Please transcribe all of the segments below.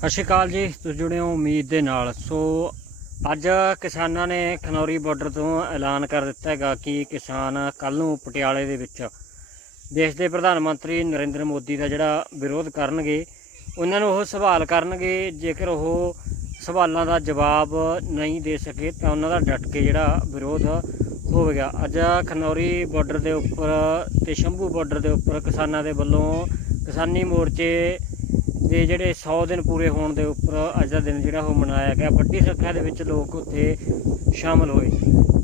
ਸਤਿ ਸ਼੍ਰੀ ਅਕਾਲ ਜੀ, ਤੁਸੀਂ ਜੁੜੇ ਹੋ ਉਮੀਦ ਦੇ ਨਾਲ। ਸੋ, ਅੱਜ ਕਿਸਾਨਾਂ ਨੇ ਖਨੌਰੀ ਬਾਰਡਰ ਤੋਂ ਐਲਾਨ ਕਰ ਦਿੱਤਾ ਹੈਗਾ ਕਿ ਕਿਸਾਨ ਕੱਲ ਨੂੰ ਪਟਿਆਲੇ ਦੇ ਵਿੱਚ ਦੇਸ਼ ਦੇ ਪ੍ਰਧਾਨ ਮੰਤਰੀ ਨਰਿੰਦਰ ਮੋਦੀ ਦਾ ਜਿਹੜਾ ਵਿਰੋਧ ਕਰਨਗੇ, ਉਹਨਾਂ ਨੂੰ ਉਹ ਸਵਾਲ ਕਰਨਗੇ, ਜੇਕਰ ਉਹ ਸਵਾਲਾਂ ਦਾ ਜਵਾਬ ਨਹੀਂ ਦੇ ਸਕੇ ਤਾਂ ਉਹਨਾਂ ਦਾ ਡਟ ਕੇ ਜਿਹੜਾ ਵਿਰੋਧ ਹੋਵੇਗਾ। ਅੱਜ ਖਨੌਰੀ ਬਾਰਡਰ ਦੇ ਉੱਪਰ ਤੇ ਸ਼ੰਭੂ ਬਾਰਡਰ ਦੇ ਉੱਪਰ ਕਿਸਾਨਾਂ ਦੇ ਵੱਲੋਂ ਕਿਸਾਨੀ ਮੋਰਚੇ ਦੇ ਜਿਹੜੇ 100 ਦਿਨ ਪੂਰੇ ਹੋਣ ਦੇ ਉੱਪਰ ਅੱਜ ਦਾ ਦਿਨ ਜਿਹੜਾ ਉਹ ਮਨਾਇਆ ਗਿਆ, ਵੱਡੀ ਸੰਖਿਆ ਦੇ ਵਿੱਚ ਲੋਕ ਉੱਥੇ ਸ਼ਾਮਲ ਹੋਏ।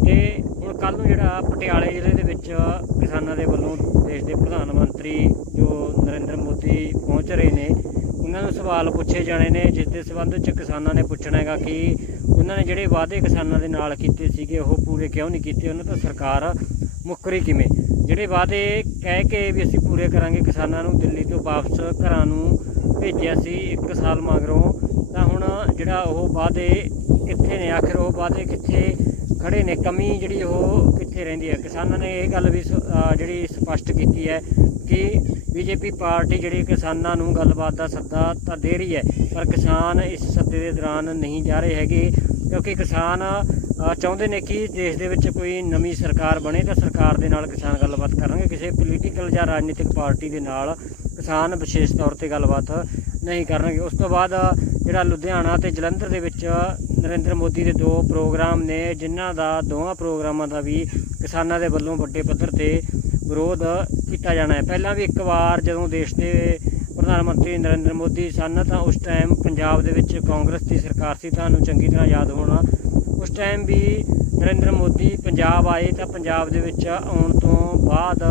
ਤੇ ਹੁਣ ਕੱਲ ਨੂੰ ਜਿਹੜਾ ਪਟਿਆਲੇ ਜ਼ਿਲ੍ਹੇ ਦੇ ਵਿੱਚ ਕਿਸਾਨਾਂ ਦੇ ਵੱਲੋਂ ਦੇਸ਼ ਦੇ ਪ੍ਰਧਾਨ ਮੰਤਰੀ ਜੋ ਨਰਿੰਦਰ ਮੋਦੀ ਪਹੁੰਚ ਰਹੇ ਨੇ, ਉਹਨਾਂ ਨੂੰ ਸਵਾਲ ਪੁੱਛੇ ਜਾਣੇ ਨੇ, ਜਿਸ ਦੇ ਸੰਬੰਧ ਵਿੱਚ ਕਿਸਾਨਾਂ ਨੇ ਪੁੱਛਣਾ ਹੈਗਾ ਕਿ ਉਹਨਾਂ ਨੇ ਜਿਹੜੇ ਵਾਅਦੇ ਕਿਸਾਨਾਂ ਦੇ ਨਾਲ ਕੀਤੇ ਸੀਗੇ, ਉਹ ਪੂਰੇ ਕਿਉਂ ਨਹੀਂ ਕੀਤੇ, ਉਹਨਾਂ ਤੋਂ ਸਰਕਾਰ ਮੁੱਕਰੀ ਕਿਵੇਂ? ਜਿਹੜੇ ਵਾਅਦੇ ਕਹਿ ਕੇ ਵੀ ਅਸੀਂ ਪੂਰੇ ਕਰਾਂਗੇ ਕਿਸਾਨਾਂ ਨੂੰ, ਦਿੱਲੀ ਤੋਂ ਵਾਪਸ ਘਰਾਂ ਨੂੰ ਭੇਜਿਆ ਸੀ 1 ਸਾਲ ਮਗਰੋਂ, ਤਾਂ ਹੁਣ ਜਿਹੜਾ ਉਹ ਵਾਅਦੇ ਕਿੱਥੇ ਨੇ, ਆਖਿਰ ਉਹ ਵਾਅਦੇ ਕਿੱਥੇ ਖੜੇ ਨੇ, ਕਮੀ ਜਿਹੜੀ ਉਹ ਕਿੱਥੇ ਰਹਿੰਦੀ ਹੈ? ਕਿਸਾਨਾਂ ਨੇ ਇਹ ਗੱਲ ਵੀ ਸ- ਜਿਹੜੀ ਸਪਸ਼ਟ ਕੀਤੀ ਹੈ ਕਿ ਬੀਜੇਪੀ ਪਾਰਟੀ ਜਿਹੜੀ ਕਿਸਾਨਾਂ ਨੂੰ ਗੱਲਬਾਤ ਦਾ ਸੱਦਾ ਤਾਂ ਦੇ ਰਹੀ ਹੈ, ਪਰ ਕਿਸਾਨ ਇਸ ਸੱਦੇ ਦੇ ਦੌਰਾਨ ਨਹੀਂ ਜਾ ਰਹੇ ਹੈਗੇ, ਕਿਉਂਕਿ ਕਿਸਾਨ ਚਾਹੁੰਦੇ ਨੇ ਕਿ ਦੇਸ਼ ਦੇ ਵਿੱਚ ਕੋਈ ਨਵੀਂ ਸਰਕਾਰ ਬਣੇ, ਤਾਂ ਸਰਕਾਰ ਦੇ ਨਾਲ ਕਿਸਾਨ ਗੱਲਬਾਤ ਕਰਨਗੇ, ਕਿਸੇ ਪੋਲੀਟੀਕਲ ਜਾਂ ਰਾਜਨੀਤਿਕ ਪਾਰਟੀ ਦੇ ਨਾਲ। ਕਿਸਾਨ ਵਿਸ਼ੇਸ਼ ਤੌਰ ਤੇ ਗੱਲਬਾਤ ਨਹੀਂ ਕਰਨਗੇ। ਉਸ ਤੋਂ ਬਾਅਦ ਜਿਹੜਾ ਲੁਧਿਆਣਾ ਤੇ ਜਲੰਧਰ ਦੇ ਵਿੱਚ ਨਰਿੰਦਰ ਮੋਦੀ ਦੇ ਦੋ ਪ੍ਰੋਗਰਾਮ ਨੇ, ਜਿਨ੍ਹਾਂ ਦਾ ਦੋਵਾਂ ਪ੍ਰੋਗਰਾਮਾਂ ਦਾ ਵੀ ਕਿਸਾਨਾਂ ਦੇ ਵੱਲੋਂ ਵੱਡੇ ਪੱਧਰ ਤੇ ਵਿਰੋਧ ਕੀਤਾ ਜਾਣਾ ਹੈ। ਪਹਿਲਾਂ ਵੀ ਇੱਕ ਵਾਰ ਜਦੋਂ ਦੇਸ਼ ਦੇ ਪ੍ਰਧਾਨ ਮੰਤਰੀ ਨਰਿੰਦਰ ਮੋਦੀ ਸਨ, ਤਾਂ ਉਸ ਟਾਈਮ ਪੰਜਾਬ ਦੇ ਵਿੱਚ ਕਾਂਗਰਸ ਦੀ ਸਰਕਾਰ ਸੀ। ਤੁਹਾਨੂੰ ਚੰਗੀ ਤਰ੍ਹਾਂ ਯਾਦ ਹੋਣਾ ਉਸ ਟਾਈਮ ਵੀ ਨਰਿੰਦਰ ਮੋਦੀ ਪੰਜਾਬ ਆਏ ਤਾਂ ਪੰਜਾਬ ਦੇ ਵਿੱਚ ਆਉਣ ਤੋਂ ਬਾਅਦ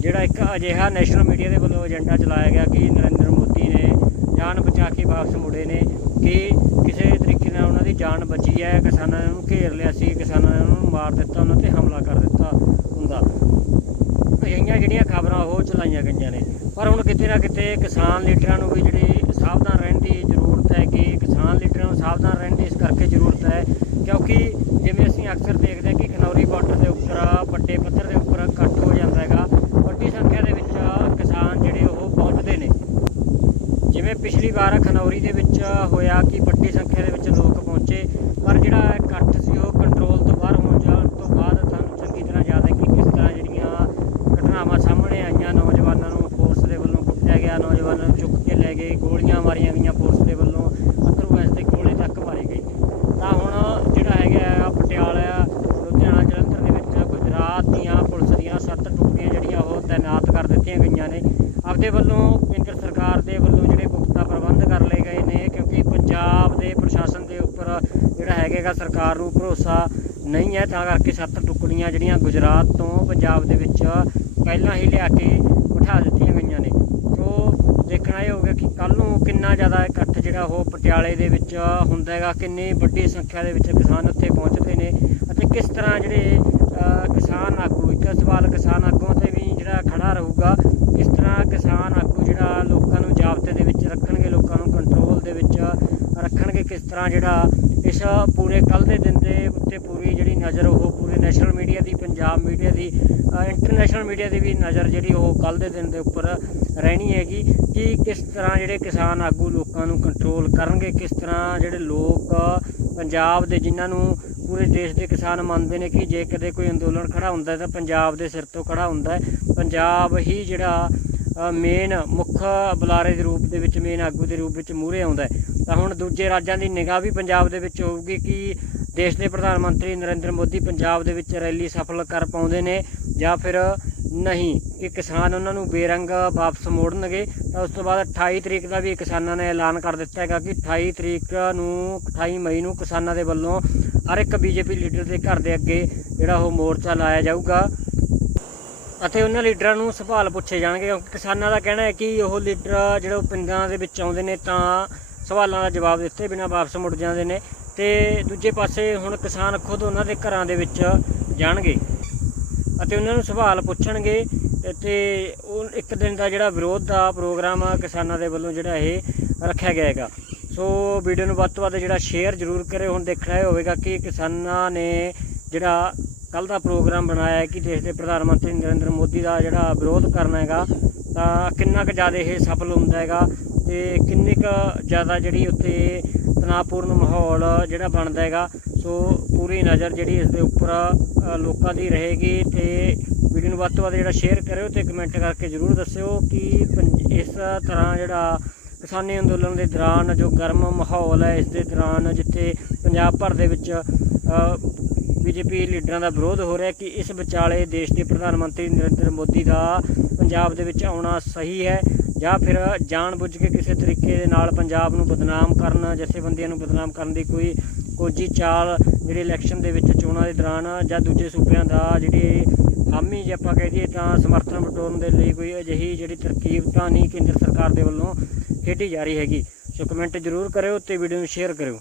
ਜਿਹੜਾ ਇੱਕ ਅਜਿਹਾ ਨੈਸ਼ਨਲ ਮੀਡੀਆ ਦੇ ਵੱਲੋਂ ਏਜੰਡਾ ਚਲਾਇਆ ਗਿਆ ਕਿ ਨਰਿੰਦਰ ਮੋਦੀ ਨੇ ਜਾਨ ਬਚਾ ਕੇ ਵਾਪਸ ਮੁੜੇ ਨੇ, ਕਿ ਕਿਸੇ ਤਰੀਕੇ ਨਾਲ ਉਹਨਾਂ ਦੀ ਜਾਨ ਬਚੀ ਹੈ, ਕਿਸਾਨਾਂ ਨੂੰ ਘੇਰ ਲਿਆ ਸੀ, ਕਿਸਾਨਾਂ ਨੇ ਉਹਨਾਂ ਨੂੰ ਮਾਰ ਦਿੱਤਾ, ਉਹਨਾਂ ਤੇ ਹਮਲਾ ਕਰ ਦਿੱਤਾ ਹੁੰਦਾ। ਅਜਿਹੀਆਂ ਜਿਹੜੀਆਂ ਖਬਰਾਂ ਉਹ ਚਲਾਈਆਂ ਗਈਆਂ ਨੇ। ਪਰ ਹੁਣ ਕਿਤੇ ਨਾ ਕਿਤੇ ਕਿਸਾਨ ਲੀਡਰਾਂ ਨੂੰ ਵੀ ਜਿਹੜੀ ਸਾਵਧਾਨ ਰਹਿਣ ਦੀ ਜ਼ਰੂਰਤ ਹੈ ਕਿ ਕਿਸਾਨ ਲੀਡਰਾਂ ਨੂੰ ਸਾਵਧਾਨ ਰਹਿਣ ਦੀ ਇਸ ਕਰਕੇ ਜ਼ਰੂਰਤ ਹੈ ਕਿਉਂਕਿ ਜਿਵੇਂ ਅਸੀਂ ਅਕਸਰ ਦੇਖਦੇ ਹਾਂ ਕਿ ਖਨੌਰੀ ਬਾਰਡਰ ਦੇ ਉੱਪਰ ਵੱਡੇ ਪੱਧਰ ਦੇ ਉੱਪਰ ਇਕੱਠ ਹੋ ਜਾਂਦਾ ਹੈਗਾ। ਵੱਡੀ ਸੰਖਿਆ ਦੇ ਵਿੱਚ ਕਿਸਾਨ ਜਿਹੜੇ ਉਹ ਪਹੁੰਚਦੇ ਨੇ। ਜਿਵੇਂ ਪਿਛਲੀ ਵਾਰ ਖਨੌਰੀ ਦੇ ਵਿੱਚ ਹੋਇਆ ਕਿ ਵੱਡੀ ਸੰਖਿਆ ਦੇ ਵਿੱਚ ਲੋਕ ਪਹੁੰਚੇ, ਪਰ ਜਿਹੜਾ ਇਕੱਠ ਸੀ ਉਹ ਕੰਟਰੋਲ ਤੋਂ ਬਾਹਰ ਹੋਣ ਜਾਣ ਤੋਂ ਬਾਅਦ ਤੁਹਾਨੂੰ ਚੰਗੀ ਤਰ੍ਹਾਂ ਯਾਦ ਹੈ ਕਿ ਕਿਸ ਤਰ੍ਹਾਂ ਜਿਹੜੀਆਂ ਘਟਨਾਵਾਂ ਸਾਹਮਣੇ ਆਈਆਂ, ਨੌਜਵਾਨਾਂ ਨੂੰ ਫੋਰਸ ਦੇ ਵੱਲੋਂ ਕੁੱਟਿਆ ਗਿਆ, ਨੌਜਵਾਨਾਂ ਨੂੰ ਚੁੱਕ ਕੇ ਲੈ ਗਏ, ਗੋਲੀਆਂ ਮਾਰੀਆਂ ਗਈਆਂ ਫੋਰਸ ਦੇ ਵੱਲੋਂ ਅਥਰੂ ਗੈਸ ਦੇ ਗੋਲੇ ਤੱਕ ਮਾਰੀ ਗਈ ਤਾਂ ਹੁਣ ਜਿਹੜਾ ਹੈਗਾ ਆ ਪਟਿਆਲਾ ਲੁਧਿਆਣਾ ਜਲੰਧਰ ਦੇ ਵਿੱਚ ਗੁਜਰਾਤ ਦੀਆਂ ਪੁਲਿਸ ਦੀਆਂ ਸੱਤ ਟੁਕੜੀਆਂ ਜਿਹੜੀਆਂ ਉਹ ਤਾਇਨਾਤ ਕਰ ਦਿੱਤੀਆਂ ਗਈਆਂ ਨੇ। ਆਪਦੇ ਵੱਲੋਂ ਕੇਂਦਰ ਸਰਕਾਰ ਦੇ ਵੱਲੋਂ ਜਿਹੜੇ ਪੁਖਤਾ ਪ੍ਰਬੰਧ ਕਰ ਲਏ ਗਏ ਨੇ, ਕਿਉਂਕਿ ਪੰਜਾਬ ਦੇ ਪ੍ਰਸ਼ਾਸਨ ਦੇ ਉੱਪਰ ਜਿਹੜਾ ਹੈਗਾਗਾ ਸਰਕਾਰ ਨੂੰ ਭਰੋਸਾ ਨਹੀਂ ਹੈ। ਤਾਂ ਕਰਕੇ ਸੱਤ ਟੁਕੜੀਆਂ ਜਿਹੜੀਆਂ ਗੁਜਰਾਤ ਤੋਂ ਪੰਜਾਬ ਦੇ ਵਿੱਚ ਪਹਿਲਾਂ ਹੀ ਲਿਆ ਕੇ ਬਿਠਾ ਦਿੱਤੀਆਂ ਗਈਆਂ ਨੇ। ਸੋ ਦੇਖਣਾ ਇਹ ਹੋਗਾ ਕਿ ਕੱਲ ਨੂੰ ਕਿੰਨਾ ਜ਼ਿਆਦਾ ਇਕੱਠ ਜਿਹੜਾ ਉਹ ਪਟਿਆਲੇ ਦੇ ਵਿੱਚ ਹੁੰਦਾ ਹੈਗਾ, ਕਿੰਨੀ ਵੱਡੀ ਸੰਖਿਆ ਦੇ ਵਿੱਚ ਕਿਸਾਨ ਉੱਥੇ ਪਹੁੰਚਦੇ ਨੇ ਅਤੇ ਕਿਸ ਤਰ੍ਹਾਂ ਜਿਹੜੇ ਕਿਸਾਨ ਆਗੂ, ਇੱਕ ਸਵਾਲ ਕਿਸਾਨ ਆਗੂਆਂ ਤੇ ਵੀ ਜਿਹੜਾ ਖੜਾ ਰਹੂਗਾ। ਕਿਸ ਤਰ੍ਹਾਂ ਕਿਸਾਨ ਆਗੂ ਜਿਹੜਾ ਲੋਕਾਂ ਨੂੰ ਜਾਬਤੇ ਦੇ ਵਿੱਚ ਰੱਖਣਗੇ, ਲੋਕਾਂ ਨੂੰ ਕੰਟਰੋਲ ਦੇ ਵਿੱਚ ਰੱਖਣਗੇ, ਕਿਸ ਤਰ੍ਹਾਂ ਜਿਹੜਾ ਇਸ ਪੂਰੇ ਕੱਲ ਦੇ ਦਿਨ ਦੇ ਉੱਤੇ ਪੂਰੀ ਜਿਹੜੀ ਨਜ਼ਰ ਉਹ ਪੂਰੇ ਨੈਸ਼ਨਲ ਮੀਡੀਆ ਦੀ, ਪੰਜਾਬ ਮੀਡੀਆ ਦੀ ਇੰਟਰਨੈਸ਼ਨਲ ਮੀਡੀਆ ਦੀ ਵੀ ਨਜ਼ਰ ਜਿਹੜੀ ਉਹ ਕੱਲ ਦੇ ਦਿਨ ਦੇ ਉੱਪਰ ਰਹਿਣੀ ਹੈਗੀ ਕਿ ਕਿਸ ਤਰ੍ਹਾਂ ਜਿਹੜੇ ਕਿਸਾਨ ਆਗੂ ਲੋਕਾਂ ਨੂੰ ਕੰਟਰੋਲ ਕਰਨਗੇ, ਕਿਸ ਤਰ੍ਹਾਂ ਜਿਹੜੇ ਲੋਕ ਪੰਜਾਬ ਦੇ ਜਿਨ੍ਹਾਂ ਨੂੰ ਪੂਰੇ ਦੇਸ਼ ਦੇ ਕਿਸਾਨ ਮੰਨਦੇ ਨੇ ਕਿ ਜੇ ਕਦੇ ਕੋਈ ਅੰਦੋਲਨ ਖੜਾ ਹੁੰਦਾ ਤਾਂ ਪੰਜਾਬ ਦੇ ਸਿਰ ਤੋਂ ਖੜਾ ਹੁੰਦਾ ਹੈ। ਪੰਜਾਬ ਹੀ ਜਿਹੜਾ ਮੇਨ ਮੁੱਖ ਬੁਲਾਰੇ ਦੇ ਰੂਪ ਦੇ ਵਿੱਚ ਮੇਨ ਆਗੂ ਦੇ ਰੂਪ ਵਿੱਚ ਮੂਹਰੇ ਆਉਂਦਾ ਹੈ। ਤਾਂ ਹੁਣ ਦੂਜੇ ਰਾਜਾਂ ਦੀ ਨਿਗਾਹ ਵੀ ਪੰਜਾਬ ਦੇ ਵਿੱਚ ਹੋਊਗੀ ਕਿ ਦੇਸ਼ ਦੇ ਪ੍ਰਧਾਨ ਮੰਤਰੀ ਨਰਿੰਦਰ ਮੋਦੀ ਪੰਜਾਬ ਦੇ ਵਿੱਚ ਰੈਲੀ ਸਫਲ ਕਰ ਪਾਉਂਦੇ ਨੇ ਜਾਂ ਫਿਰ ਨਹੀਂ, ਕਿ ਕਿਸਾਨ ਉਹਨਾਂ ਨੂੰ ਬੇਰੰਗ ਵਾਪਸ ਮੋੜਨਗੇ। ਤਾਂ ਉਸ ਤੋਂ ਬਾਅਦ 28 ਤਰੀਕ ਦਾ ਵੀ ਕਿਸਾਨਾਂ ਨੇ ਐਲਾਨ ਕਰ ਦਿੱਤਾ ਹੈਗਾ ਕਿ 28 ਤਰੀਕ ਨੂੰ 28 ਮਈ ਨੂੰ ਕਿਸਾਨਾਂ ਦੇ ਵੱਲੋਂ ਹਰ ਇੱਕ ਬੀਜੇਪੀ ਲੀਡਰ ਦੇ ਘਰ ਦੇ ਅੱਗੇ ਜਿਹੜਾ ਉਹ ਮੋਰਚਾ ਲਾਇਆ ਜਾਊਗਾ। ਅਤੇ ਉਹਨਾਂ ਲੀਡਰਾਂ ਨੂੰ ਸਵਾਲ ਪੁੱਛੇ ਜਾਣਗੇ, ਕਿਉਂਕਿ ਕਿਸਾਨਾਂ ਦਾ ਕਹਿਣਾ ਹੈ ਕਿ ਉਹ ਲੀਡਰ ਜਿਹੜੇ ਪਿੰਡਾਂ ਦੇ ਵਿੱਚ ਆਉਂਦੇ ਨੇ ਤਾਂ ਸਵਾਲਾਂ ਦਾ ਜਵਾਬ ਦਿੱਤੇ ਬਿਨਾਂ ਵਾਪਸ ਮੁੜ ਜਾਂਦੇ ਨੇ। ਤੇ ਦੂਜੇ ਪਾਸੇ ਹੁਣ ਕਿਸਾਨ ਖੁਦ ਉਹਨਾਂ ਦੇ ਘਰਾਂ ਦੇ ਵਿੱਚ ਜਾਣਗੇ ਅਤੇ ਉਹਨਾਂ ਨੂੰ ਸਵਾਲ ਪੁੱਛਣਗੇ। ਤੇ- ਉਹ ਇੱਕ ਦਿਨ ਦਾ ਜਿਹੜਾ ਵਿਰੋਧ ਦਾ ਪ੍ਰੋਗਰਾਮ ਕਿਸਾਨਾਂ ਦੇ ਵੱਲੋਂ ਜਿਹੜਾ ਇਹ ਰੱਖਿਆ ਗਿਆ ਹੈਗਾ। ਸੋ ਵੀਡੀਓ ਨੂੰ ਵੱਧ ਤੋਂ ਵੱਧ ਜਿਹੜਾ ਸ਼ੇਅਰ ਜ਼ਰੂਰ ਕਰਿਓ, ਹੁਣ ਦੇਖਣਾ ਇਹ ਹੋਵੇਗਾ ਕਿ ਕਿਸਾਨਾਂ ਨੇ ਜਿਹੜਾ ਕੱਲ ਦਾ ਪ੍ਰੋਗਰਾਮ ਬਣਾਇਆ ਹੈ ਕਿ ਦੇਸ਼ ਦੇ ਪ੍ਰਧਾਨ ਮੰਤਰੀ ਨਰਿੰਦਰ ਮੋਦੀ ਦਾ ਜਿਹੜਾ ਵਿਰੋਧ ਕਰਨਾ ਹੈਗਾ, ਤਾਂ ਕਿੰਨਾ ਕੁ ਜ਼ਿਆਦਾ ਇਹ ਸਫਲ ਹੁੰਦਾ ਹੈਗਾ ਤੇ ਕਿੰਨੇ ਕੁ ਜ਼ਿਆਦਾ ਜਿਹੜੀ ਉੱਤੇ ਤਣਾਅਪੂਰਨ ਮਾਹੌਲ ਜਿਹੜਾ ਬਣਦਾ ਹੈਗਾ। ਸੋ ਪੂਰੀ ਨਜ਼ਰ ਜਿਹੜੀ ਇਸ ਦੇ ਉੱਪਰ ਲੋਕਾਂ ਦੀ ਰਹੇਗੀ ਤੇ ਵੀਡੀਓ ਨੂੰ ਵੱਧ ਤੋਂ ਵੱਧ ਜਿਹੜਾ ਸ਼ੇਅਰ ਕਰਿਓ ਤੇ ਕਮੈਂਟ ਕਰਕੇ ਜਰੂਰ ਦੱਸਿਓ ਕਿ ਪੰਜ- ਇਸ ਤਰ੍ਹਾਂ ਜਿਹੜਾ ਕਿਸਾਨੀ ਅੰਦੋਲਨ ਦੇ ਦੌਰਾਨ ਜੋ ਗਰਮ ਮਾਹੌਲ ਹੈ, ਇਸ ਦੇ ਦੌਰਾਨ ਜਿੱਥੇ ਪੰਜਾਬ ਭਰ ਦੇ ਵਿੱਚ ਬੀਜੇਪੀ ਲੀਡਰਾਂ ਦਾ ਵਿਰੋਧ ਹੋ ਰਿਹਾ ਕਿ ਇਸ ਵਿਚਾਲੇ ਦੇਸ਼ ਦੇ ਪ੍ਰਧਾਨ ਮੰਤਰੀ ਨਰਿੰਦਰ ਮੋਦੀ ਦਾ ਪੰਜਾਬ ਦੇ ਵਿੱਚ ਆਉਣਾ ਸਹੀ ਹੈ ਜਾਂ ਫਿਰ ਜਾਣਬੁੱਝ ਕੇ ਕਿਸੇ ਤਰੀਕੇ ਦੇ ਨਾਲ ਪੰਜਾਬ ਨੂੰ ਬਦਨਾਮ ਕਰਨ, ਜਥੇਬੰਦੀਆਂ ਨੂੰ ਬਦਨਾਮ ਕਰਨ ਦੀ ਕੋਈ ਕੋਜੀ ਚਾਲ ਜਿਹੜੇ ਇਲੈਕਸ਼ਨ ਦੇ ਵਿੱਚ ਚੋਣਾਂ ਦੇ ਦੌਰਾਨ ਜਾਂ ਦੂਜੇ ਸੂਬਿਆਂ ਦਾ ਜਿਹੜੀ ਹਾਮੀ ਜੇ ਆਪਾਂ ਕਹਿ ਦਈਏ ਤਾਂ ਸਮਰਥਨ ਵਟੋਰਨ ਦੇ ਲਈ ਕੋਈ ਅਜਿਹੀ ਜਿਹੜੀ ਤਰਕੀਬ ਤਾਂ ਨਹੀਂ ਕੇਂਦਰ ਸਰਕਾਰ ਦੇ ਵੱਲੋਂ ਖੇਡੀ ਜਾ ਰਹੀ ਹੈਗੀ। ਸੋ ਕਮੈਂਟ ਜ਼ਰੂਰ ਕਰਿਓ ਤੇ ਵੀਡੀਓ ਨੂੰ ਸ਼ੇਅਰ ਕਰਿਓ।